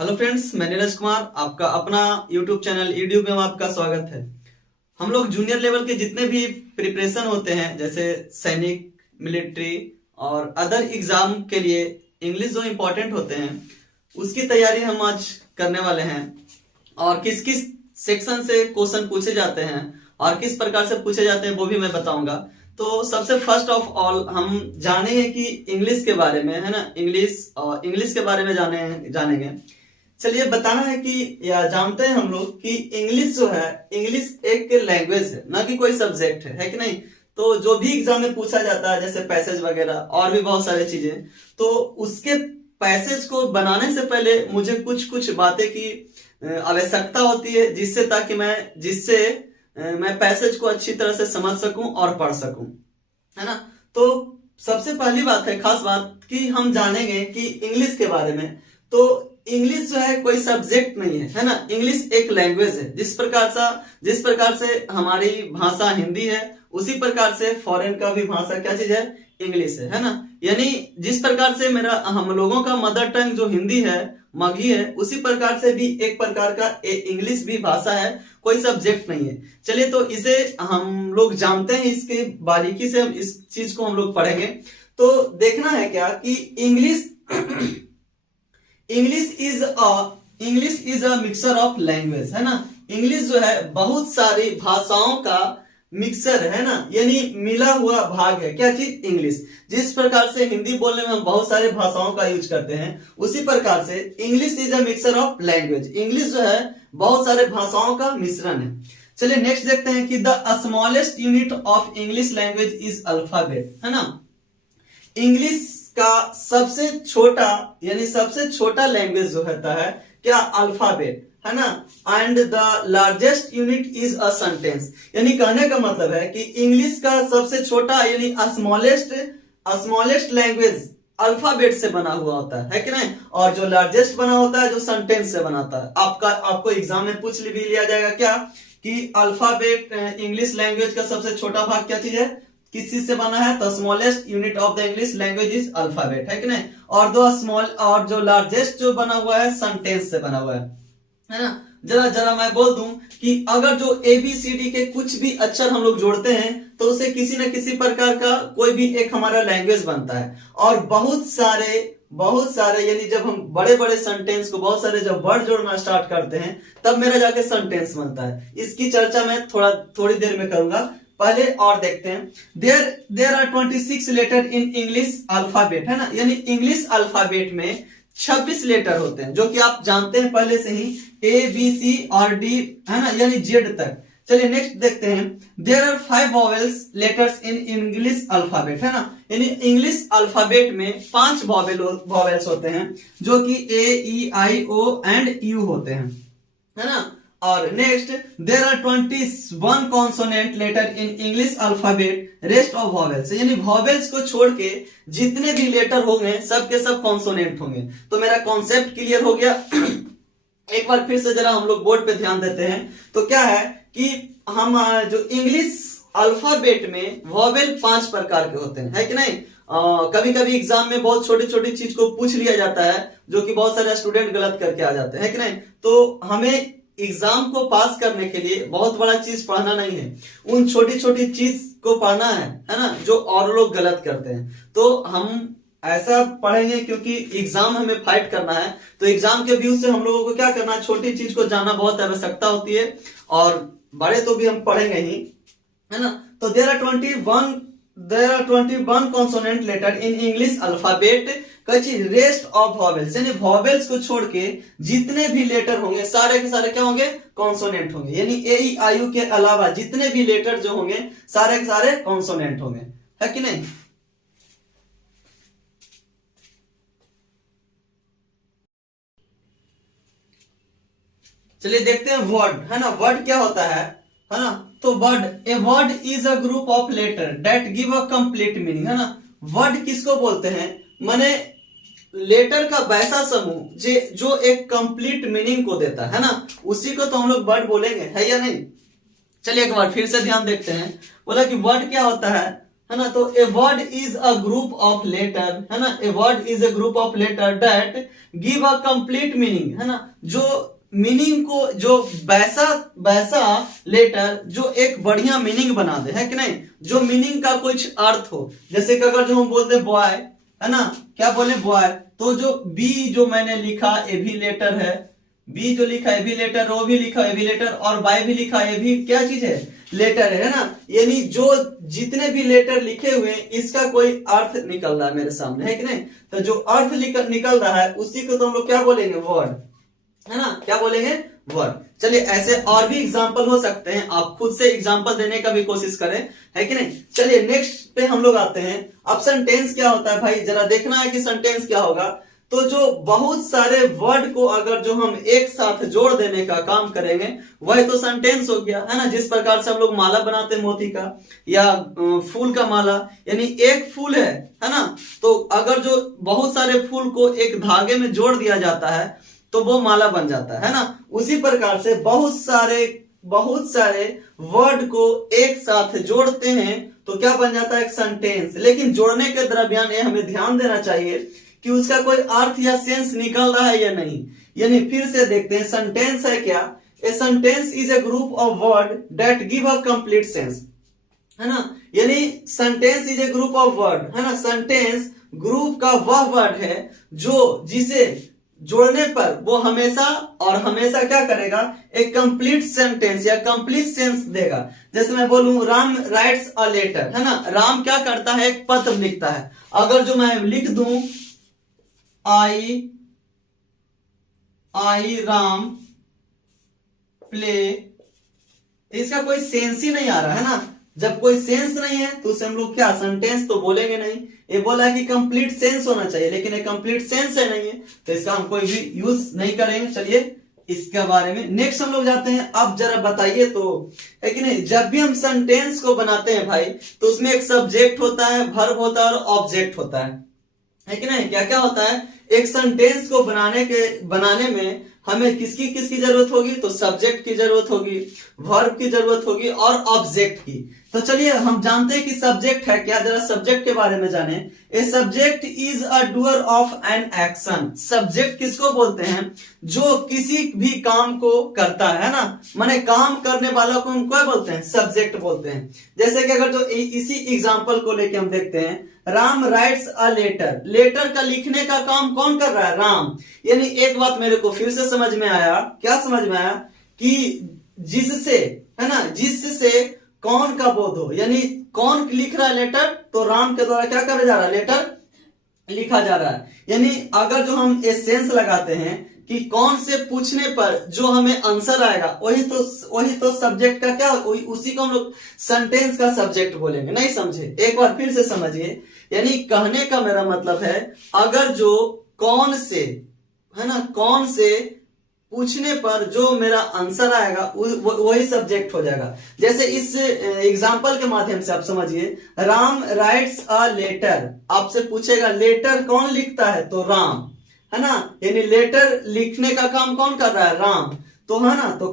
Hello friends, मैं नीरज कुमार, आपका अपना यूट्यूब चैनल यूट्यूब में आपका स्वागत है। हम लोग जूनियर लेवल के जितने भी प्रिपरेशन होते हैं, जैसे सैनिक, मिलिट्री और अदर एग्जाम के लिए इंग्लिश जो इम्पोर्टेंट होते हैं, उसकी तैयारी हम आज करने वाले हैं। और किस किस सेक्शन से क्वेश्चन पूछे जाते हैं और किस प्रकार से पूछे जाते हैं वो भी मैं बताऊंगा। तो सबसे फर्स्ट ऑफ ऑल हम जानेंगे कि इंग्लिश के बारे में, है ना, इंग्लिश के बारे में जानेंगे। चलिए, बताना है कि या जानते हैं हम लोग कि इंग्लिश जो है, इंग्लिश एक लैंग्वेज है, ना कि कोई सब्जेक्ट है कि नहीं। तो जो भी एग्जाम में पूछा जाता है, जैसे पैसेज वगैरह और भी बहुत सारी चीजें, तो उसके पैसेज को बनाने से पहले मुझे कुछ कुछ बातें की आवश्यकता होती है, जिससे मैं पैसेज को अच्छी तरह से समझ सकूं और पढ़ सकूं, है ना। तो सबसे पहली बात है, खास बात, कि हम जानेंगे कि इंग्लिश के बारे में। तो इंग्लिश जो है कोई सब्जेक्ट नहीं है ना। इंग्लिश एक लैंग्वेज है। जिस प्रकार से हमारी भाषा हिंदी है, उसी प्रकार से फॉरेन का भी भाषा क्या चीज है, इंग्लिश है ना। यानी जिस प्रकार से हम लोगों का मदर टंग जो हिंदी है, मगही है, उसी प्रकार से भी एक प्रकार का इंग्लिश भी भाषा है, कोई सब्जेक्ट नहीं है। चलिए, तो इसे हम लोग जानते हैं, इसके बारीकी से हम इस चीज को हम लोग पढ़ेंगे। तो देखना है क्या कि English is a mixer of language, है ना। इंग्लिश जो है बहुत सारी भाषाओं का मिक्सर है ना, यानी मिला हुआ भाग है। क्या चीज? इंग्लिश। जिस प्रकार से हिंदी बोलने में हम बहुत सारे भाषाओं का यूज करते हैं, उसी प्रकार से English is a mixer of language. English जो है बहुत सारे भाषाओं का मिश्रण है। चलिए नेक्स्ट देखते हैं कि the smallest unit of English language is alphabet, है ना। इंग्लिश का सबसे छोटा लैंग्वेज जो होता है क्या? अल्फाबेट, है ना। And the largest unit is a sentence. यानी कहने का मतलब है कि इंग्लिश का सबसे छोटा यानी स्मॉलेस्ट लैंग्वेज अल्फाबेट से बना हुआ होता है कि नहीं। और जो लार्जेस्ट बना होता है, जो सेंटेंस से बनाता है। आपको एग्जाम में पूछ भी लिया जाएगा क्या कि अल्फाबेट इंग्लिश लैंग्वेज का सबसे छोटा भाग क्या चीज है, किस चीज से बना है? तो smallest unit of the English language is alphabet, है कि नहीं। और जो लार्जेस्ट जो बना हुआ है, सेंटेंस से बना हुआ है ना। जरा मैं बोल दूं कि अगर जो ABCD के कुछ भी अक्षर हम लोग जोड़ते हैं, तो उसे किसी न किसी प्रकार का कोई भी एक हमारा लैंग्वेज बनता है। और बहुत सारे यानी जब हम बड़े बड़े सेंटेंस को बहुत सारे जब वर्ड जोड़ना स्टार्ट करते हैं, तब मेरा जाके सेंटेंस बनता है। इसकी चर्चा मैं थोड़ी देर में करूंगा। पहले और देखते हैं। There are 26 letter in English alphabet, है ना। यानी इंग्लिश अल्फाबेट में 26 लेटर होते हैं, जो कि आप जानते हैं पहले से ही, A B C और D, है ना, यानी Z तक। चलिए नेक्स्ट देखते हैं। There are 5 vowels letters in English alphabet, है ना। यानी इंग्लिश अल्फाबेट में 5 वॉवेल्स होते हैं, जो कि A E I O and U होते हैं, है ना। और next, there are 21 consonant letter in English alphabet, rest of vowels. यानी वॉवेल्स को छोड़ के जितने भी लेटर होंगे, सब के सब कॉन्सोनेंट होंगे। तो मेरा कॉन्सेप्ट क्लियर हो गया। एक बार फिर से जरा हम लोग बोर्ड पे ध्यान देते हैं। तो क्या है कि हम जो इंग्लिश अल्फाबेट में वॉवेल 5 प्रकार के होते हैं, है कि नहीं। कभी कभी एग्जाम में बहुत छोटी छोटी चीज को पूछ लिया जाता है, जो कि बहुत सारे स्टूडेंट गलत करके आ जाते हैं, है कि नहीं। तो हमें एग्जाम को पास करने के लिए बहुत बड़ा चीज पढ़ना नहीं है, उन छोटी छोटी चीज को पढ़ना है ना, जो और लोग गलत करते हैं। तो हम ऐसा पढ़ेंगे क्योंकि एग्जाम हमें फाइट करना है। तो एग्जाम के व्यू से हम लोगों को क्या करना है, छोटी चीज को जानना बहुत आवश्यकता होती है, और बड़े तो भी हम पढ़ेंगे ही, है ना। तो there are 21 consonant letter in English alphabet, rest of vowels. यानी वॉवेल्स को छोड़ के जितने भी लेटर होंगे, सारे के सारे क्या होंगे, कॉन्सोनेंट होंगे। यानी AE I O के अलावा जितने भी लेटर जो होंगे, सारे के सारे कॉन्सोनेंट होंगे, है कि नहीं। चलिए देखते हैं वर्ड, है ना। वर्ड क्या होता है ना। तो a word is a group of letter that give a complete meaning, है ना। वर्ड किसको बोलते हैं? माने लेटर का वैसा समूह जो एक कंप्लीट मीनिंग को देता है ना, उसी को तो हम लोग वर्ड बोलेंगे, है या नहीं। चलिए एक बार फिर से ध्यान देखते हैं। बोला कि वर्ड क्या होता है है ना। तो a word is a group of letter, है ना, a word is a group of letter that give a complete meaning, है ना, जो मीनिंग को, जो वैसा वैसा लेटर जो एक बढ़िया मीनिंग बना दे, है कि नहीं, जो मीनिंग का कुछ अर्थ हो। जैसे कि अगर जो हम बोलते हैं बॉय, है ना, क्या बोले बॉय, तो जो बी जो मैंने लिखा ए भी लेटर है, बी जो लिखा ए भी लेटर, रो भी लिखा ए भी लेटर, और बाय भी लिखा ए भी क्या चीज है, लेटर है ना। यानी जो जितने भी लेटर लिखे हुए इसका कोई अर्थ निकल रहा है मेरे सामने, है कि नहीं। तो जो अर्थ निकल रहा है उसी को तो हम लोग क्या बोलेंगे, वर्ड, है ना, क्या बोलेंगे, वर्ड। चलिए ऐसे और भी एग्जांपल हो सकते हैं, आप खुद से एग्जांपल देने का भी कोशिश करें, है कि नहीं। चलिए नेक्स्ट पे हम लोग आते हैं। अब सेंटेंस क्या होता है भाई, जरा देखना है कि सेंटेंस क्या होगा। तो जो बहुत सारे वर्ड को अगर जो हम एक साथ जोड़ देने का काम करेंगे वही तो सेंटेंस हो गया, है ना। जिस प्रकार से हम लोग माला बनाते हैं मोती का या फूल का माला, यानी एक फूल है ना, तो अगर जो बहुत सारे फूल को एक धागे में जोड़ दिया जाता है तो वो माला बन जाता है ना। उसी प्रकार से बहुत सारे वर्ड को एक साथ जोड़ते हैं तो क्या बन जाता है, एक सेंटेंस। लेकिन जोड़ने के दरमियान ये हमें ध्यान देना चाहिए कि उसका कोई अर्थ या सेंस निकल रहा है या नहीं। यानी फिर से देखते हैं सेंटेंस है क्या, a sentence is a group of word that give a complete sense, है ना। यानी sentence is a group of word, है ना। सेंटेंस ग्रुप का वह वर्ड है जो जिसे जोड़ने पर वो हमेशा और हमेशा क्या करेगा, एक कंप्लीट सेंटेंस या कंप्लीट सेंस देगा। जैसे मैं बोलूं राम राइट्स अ लेटर, है ना, राम क्या करता है, एक पत्र लिखता है। अगर जो मैं लिख दूं आई राम प्ले, इसका कोई सेंस ही नहीं आ रहा है ना। जब कोई सेंस नहीं है तो उसे हम लोग क्या, सेंटेंस तो बोलेंगे नहीं। ये बोला है कि कंप्लीट सेंस होना चाहिए, लेकिन ये कंप्लीट सेंस है नहीं है, तो इसका हम कोई भी यूज नहीं करेंगे। चलिए इसके बारे में नेक्स्ट हम लोग जाते हैं। अब जरा बताइए तो, है कि नहीं, जब भी हम सेंटेंस को बनाते हैं भाई तो उसमें एक सब्जेक्ट होता है, वर्ब होता है और ऑब्जेक्ट होता है कि नहीं। क्या क्या होता है, एक सेंटेंस को बनाने में हमें किसकी जरूरत होगी, तो सब्जेक्ट की जरूरत होगी, वर्ब की जरूरत होगी और ऑब्जेक्ट की। तो चलिए हम जानते हैं कि सब्जेक्ट है क्या, जरा सब्जेक्ट के बारे में जाने। A subject is a doer of an action. Subject किसको बोलते हैं, जो किसी भी काम को करता है ना, माने काम करने वाला को हम क्या बोलते हैं, सब्जेक्ट बोलते हैं। जैसे कि अगर जो इसी एग्जांपल को लेके हम देखते हैं, Ram writes a letter, letter का लिखने का काम कौन कर रहा है, राम। यानी एक बात मेरे को फिर से समझ में आया, क्या समझ में आया, कि जिससे, है ना, जिससे कौन का बोध हो, यानी कौन लिख रहा है लेटर, तो राम के द्वारा क्या करा जा रहा है, लेटर लिखा जा रहा है। यानी अगर जो हम सेंस लगाते हैं कि कौन से पूछने पर जो हमें आंसर आएगा वही तो सब्जेक्ट का क्या, उसी को हम लोग सेंटेंस का सब्जेक्ट बोलेंगे। नहीं समझे, एक बार फिर से समझिए। यानी कहने का मेरा मतलब है, अगर जो कौन से, है ना, कौन से पूछने पर जो मेरा आंसर आएगा वही सब्जेक्ट हो जाएगा। जैसे इस एग्जांपल के माध्यम से आप समझिए, राम राइट्स अ लेटर, आपसे पूछेगा लेटर कौन लिखता है, तो राम, है ना। यानी लेटर लिखने का काम कौन कर रहा है, राम, तो है ना। तो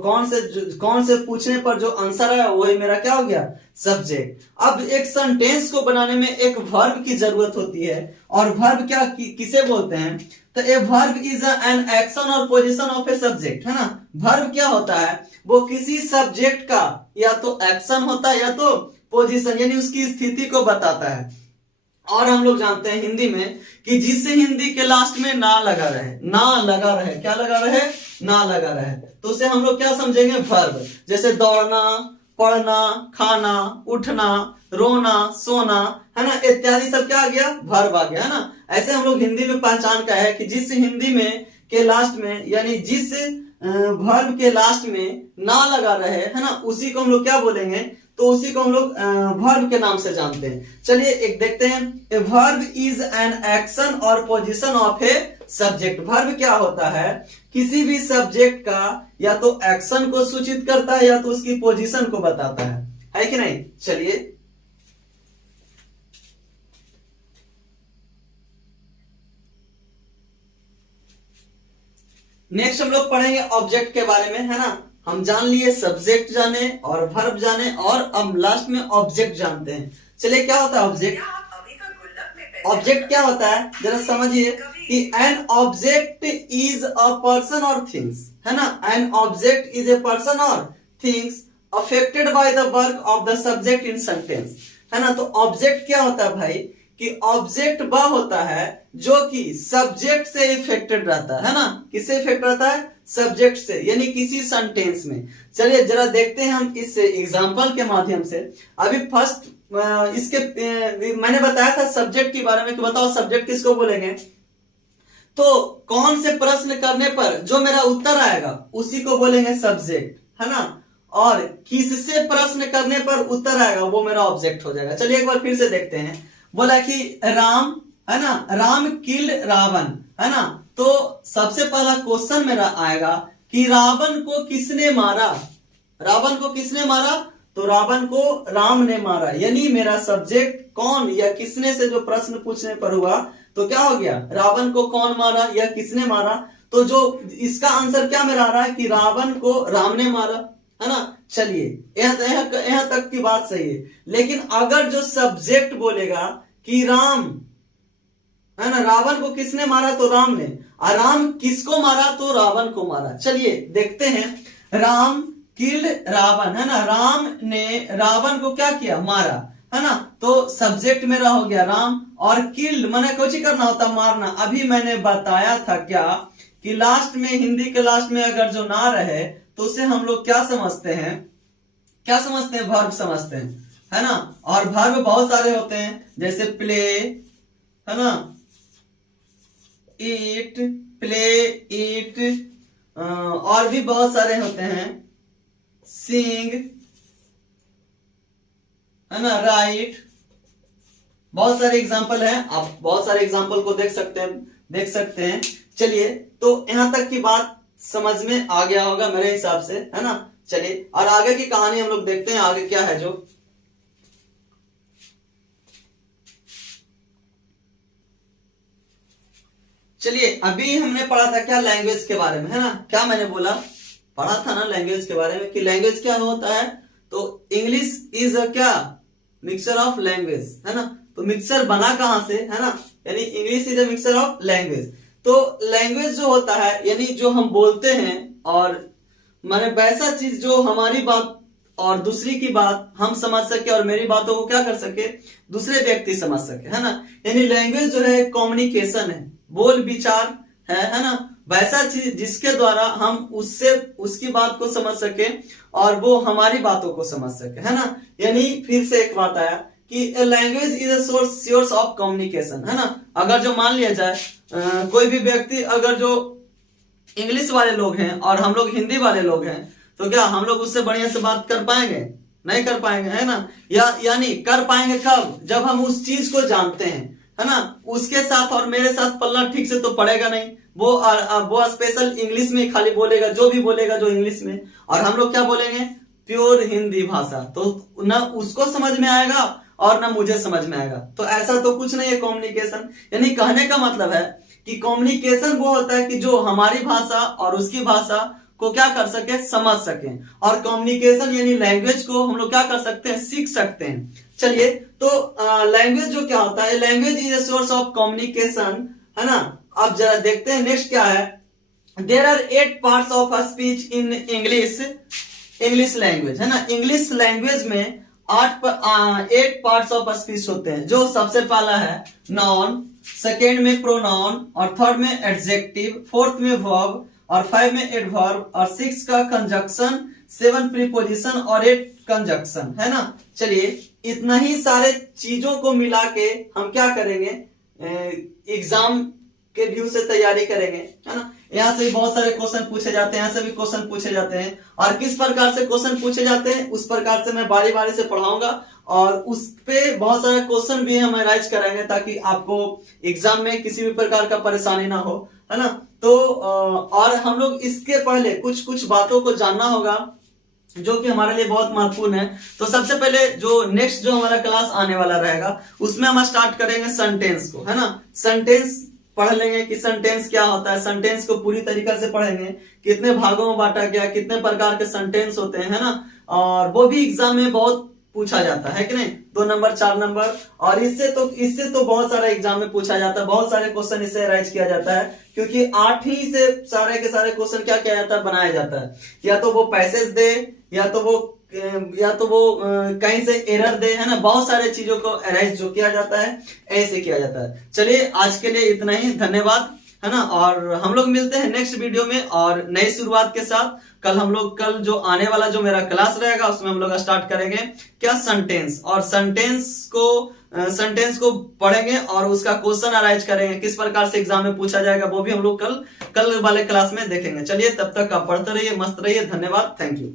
कौन से पूछने पर जो आंसर आया वही मेरा क्या हो गया, सब्जेक्ट। अब एक सेंटेंस को बनाने में एक वर्ब की जरूरत होती है, और वर्ब क्या किसे बोलते हैं, तो ए वर्ब इज एन एक्शन और पोजीशन ऑफ ए सब्जेक्ट, है ना। वर्ब क्या होता है, वो किसी सब्जेक्ट का या तो एक्शन होता है या तो पोजीशन, यानी उसकी स्थिति को बताता है। और हम लोग जानते हैं हिंदी में कि जिससे हिंदी के लास्ट में ना लगा रहे, क्या लगा रहे, ना लगा रहे, तो उसे हम लोग क्या समझेंगे, वर्ब। जैसे दौड़ना, पढ़ना, खाना, उठना, रोना, सोना, है ना, इत्यादि सब क्या आ गया, वर्ब आ गया, है ना। ऐसे हम लोग हिंदी में पहचान का है कि जिस हिंदी में के लास्ट में, यानी जिस वर्ब के लास्ट में ना लगा रहे, है ना, उसी को हम लोग क्या बोलेंगे, तो उसी को हम लोग वर्ब के नाम से जानते हैं। चलिए एक देखते हैं, a verb is an action और position of a subject. Verb क्या होता है, किसी भी सब्जेक्ट का या तो एक्शन को सूचित करता है या तो उसकी पोजीशन को बताता है कि नहीं। चलिए नेक्स्ट हम लोग पढ़ेंगे ऑब्जेक्ट के बारे में, है ना। हम जान लिए सब्जेक्ट जाने और वर्ब जाने, और अब लास्ट में ऑब्जेक्ट जानते हैं। चलिए क्या होता है ऑब्जेक्ट? ऑब्जेक्ट क्या होता है जरा समझिए कि an object is a person और थिंग्स, है ना। An object is a person और things affected by the work of the subject in sentence, है ना। तो ऑब्जेक्ट क्या होता है भाई कि ऑब्जेक्ट वह होता है जो कि सब्जेक्ट से इफेक्टेड रहता है ना। किससे इफेक्ट रहता है? सब्जेक्ट से, यानी किसी सेंटेंस में। चलिए जरा देखते हैं हम इस एग्जांपल के माध्यम से। अभी फर्स्ट इसके मैंने बताया था सब्जेक्ट के बारे में कि बताओ सब्जेक्ट किसको बोलेंगे। तो कौन से प्रश्न करने पर जो मेरा उत्तर आएगा उसी को बोलेंगे सब्जेक्ट, है ना। और किससे प्रश्न करने पर उत्तर आएगा वो मेरा ऑब्जेक्ट हो जाएगा। चलिए एक बार फिर से देखते हैं। बोला कि राम, है ना, राम किल्ड रावण, है ना। तो सबसे पहला क्वेश्चन मेरा आएगा कि रावण को किसने मारा? रावण को किसने मारा? तो रावण को राम ने मारा, यानी मेरा सब्जेक्ट कौन या किसने से जो प्रश्न पूछने पर हुआ तो क्या हो गया? रावण को कौन मारा या किसने मारा। तो जो इसका आंसर क्या मेरा आ रहा है कि रावण को राम ने मारा, है ना। चलिए यहाँ तक की बात सही है। लेकिन अगर जो सब्जेक्ट बोलेगा कि राम, है ना, रावण को किसने मारा तो राम ने, और राम किसको मारा तो रावण को मारा। चलिए देखते हैं। राम किल्ड रावण, है ना, राम ने रावण को क्या किया? मारा, है ना। तो सब्जेक्ट मेरा हो गया राम, और किल्ड मैंने कुछ ही करना होता मारना। अभी मैंने बताया था क्या कि लास्ट में, हिंदी के लास्ट में अगर जो ना रहे तो उसे हम लोग क्या समझते हैं? क्या समझते हैं? वर्ब समझते हैं, है ना। और वर्ब बहुत सारे होते हैं, जैसे प्ले, है ना, ईट, प्ले, ईट, और भी बहुत सारे होते हैं, सिंग, है ना, राइट। बहुत सारे एग्जाम्पल हैं, आप बहुत सारे एग्जाम्पल को देख सकते हैं। चलिए तो यहां तक की बात समझ में आ गया होगा मेरे हिसाब से, है ना। चलिए और आगे की कहानी हम लोग देखते हैं, आगे क्या है जो। चलिए अभी हमने पढ़ा था क्या? लैंग्वेज के बारे में, है ना। क्या मैंने बोला? पढ़ा था ना लैंग्वेज के बारे में कि लैंग्वेज क्या होता है। तो इंग्लिश इज अ क्या? मिक्सचर ऑफ लैंग्वेज, है ना। तो मिक्सचर बना कहां से, है ना, यानी English is a mixture of language. तो लैंग्वेज जो होता है यानी जो हम बोलते हैं, और माने वैसा चीज जो हमारी बात और दूसरी की बात हम समझ सके, और मेरी बातों को क्या कर सके? दूसरे व्यक्ति समझ सके, है ना। यानी लैंग्वेज जो है कम्युनिकेशन है, बोल विचार है ना। वैसा चीज जिसके द्वारा हम उससे उसकी बात को समझ सके और वो हमारी बातों को समझ सके, है ना। यानी फिर से एक बात आया कि language is a source of communication, है ना। अगर जो मान लिया जाए कोई भी व्यक्ति, अगर जो इंग्लिश वाले लोग हैं और हम लोग हिंदी वाले लोग हैं, तो क्या हम लोग उससे बढ़िया से बात कर पाएंगे? नहीं कर पाएंगे, है ना। यानी कर पाएंगे कब? जब हम उस चीज को जानते हैं, है ना। उसके साथ और मेरे साथ पल्ला ठीक से तो पड़ेगा नहीं। वो स्पेशल इंग्लिश में खाली बोलेगा, जो भी बोलेगा जो इंग्लिश में, और हम लोग क्या बोलेंगे? प्योर हिंदी भाषा। तो ना उसको समझ में आएगा और ना मुझे समझ में आएगा। तो ऐसा तो कुछ नहीं है कम्युनिकेशन। यानी कहने का मतलब है कि कम्युनिकेशन वो होता है कि जो हमारी भाषा और उसकी भाषा को क्या कर सके? समझ सके। और कम्युनिकेशन यानी लैंग्वेज को हम लोग क्या कर सकते हैं? सीख सकते हैं। चलिए तो लैंग्वेज जो क्या होता है? Language is a source of communication, है ना। अब जरा देखते हैं नेक्स्ट क्या है। There are 8 parts of a speech in English language, है ना। इंग्लिश लैंग्वेज में 8 पार्ट्स ऑफ स्पीच होते हैं। जो सबसे पहला है नाउन, सेकेंड में प्रोनाउन, और थर्ड में एडजेक्टिव, फोर्थ में वर्ब, और 5 में एडवर्ब, और 6 का कंजक्शन, 7 प्रीपोजिशन और 8 कंजक्शन, है ना। चलिए इतना ही सारे चीजों को मिला के हम क्या करेंगे? एग्जाम के व्यू से तैयारी करेंगे, है ना। यहाँ से भी बहुत सारे क्वेश्चन पूछे जाते हैं, यहाँ से भी क्वेश्चन पूछे जाते हैं, और किस प्रकार से क्वेश्चन पूछे जाते हैं उस प्रकार से मैं बारी बारी से पढ़ाऊंगा, और उस पे बहुत सारे क्वेश्चन भी हम राइज कराएंगे ताकि आपको एग्जाम में किसी भी प्रकार का परेशानी ना हो, है ना। तो और हम लोग इसके पहले कुछ कुछ बातों को जानना होगा जो कि हमारे लिए बहुत महत्वपूर्ण है। तो सबसे पहले जो नेक्स्ट जो हमारा क्लास आने वाला रहेगा उसमें हम स्टार्ट करेंगे सेंटेंस को, है ना। सेंटेंस पढ़ लेंगे कि सेंटेंस क्या होता है। सेंटेंस को पूरी तरीके से पढ़ेंगे, कितने भागों में बांटा गया, कितने प्रकार के सेंटेंस होते हैं, है ना। और वो भी एग्जाम में बहुत पूछा जाता है कि नहीं, 2 नंबर 4 नंबर। और इससे तो बहुत सारा एग्जाम में पूछा जाता है, बहुत सारे क्वेश्चन इससे अराइज किया जाता है, क्योंकि 8 ही से सारे के सारे क्वेश्चन क्या किया जाता है, बनाया जाता है। या तो वो पैसेज दे, या तो वो कहीं से एरर दे, है ना, बहुत सारे चीजों को अरेंज जो किया जाता है ऐसे किया जाता है। चलिए आज के लिए इतना ही, धन्यवाद, है ना। और हम लोग मिलते हैं नेक्स्ट वीडियो में और नई शुरुआत के साथ। कल जो आने वाला जो मेरा क्लास रहेगा उसमें हम लोग स्टार्ट करेंगे क्या, सेंटेंस। और सेंटेंस को पढ़ेंगे और उसका क्वेश्चन अराइज करेंगे, किस प्रकार से एग्जाम में पूछा जाएगा वो भी हम लोग कल वाले क्लास में देखेंगे। चलिए तब तक आप पढ़ते रहिए, मस्त रहिए, धन्यवाद, थैंक यू।